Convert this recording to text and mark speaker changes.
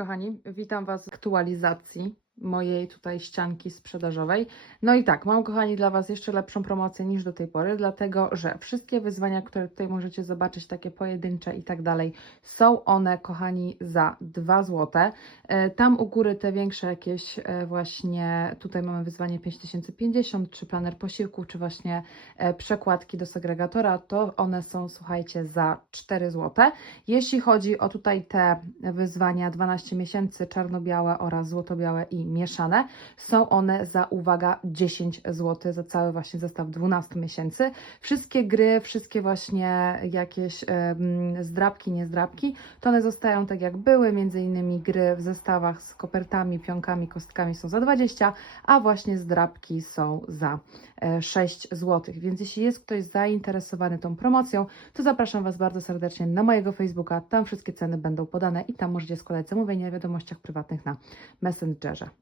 Speaker 1: kochani, witam Was w aktualizacji mojej tutaj ścianki sprzedażowej. No i tak, mam kochani dla Was jeszcze lepszą promocję niż do tej pory, dlatego że wszystkie wyzwania, które tutaj możecie zobaczyć, takie pojedyncze i tak dalej, są one kochani za 2 zł. E, Tam u góry te większe jakieś e, właśnie, tutaj mamy wyzwanie 5050, czy planer posiłków, czy właśnie e, przekładki do segregatora, to one są słuchajcie za 4 zł. Jeśli chodzi o tutaj te wyzwania 12 miesięcy, czarno-białe oraz złoto-białe i mieszane, są one za, uwaga, 10 zł za cały właśnie zestaw 12 miesięcy. Wszystkie gry, wszystkie właśnie jakieś em, zdrabki, niezdrabki, to one zostają tak jak były, między innymi gry w zestawach z kopertami, pionkami, kostkami są za 20, a właśnie zdrabki są za e, 6 zł. Więc jeśli jest ktoś zainteresowany tą promocją, to zapraszam Was bardzo serdecznie na mojego Facebooka. Tam wszystkie ceny będą podane i tam możecie składać zamówienia w wiadomościach prywatnych na Messengerze.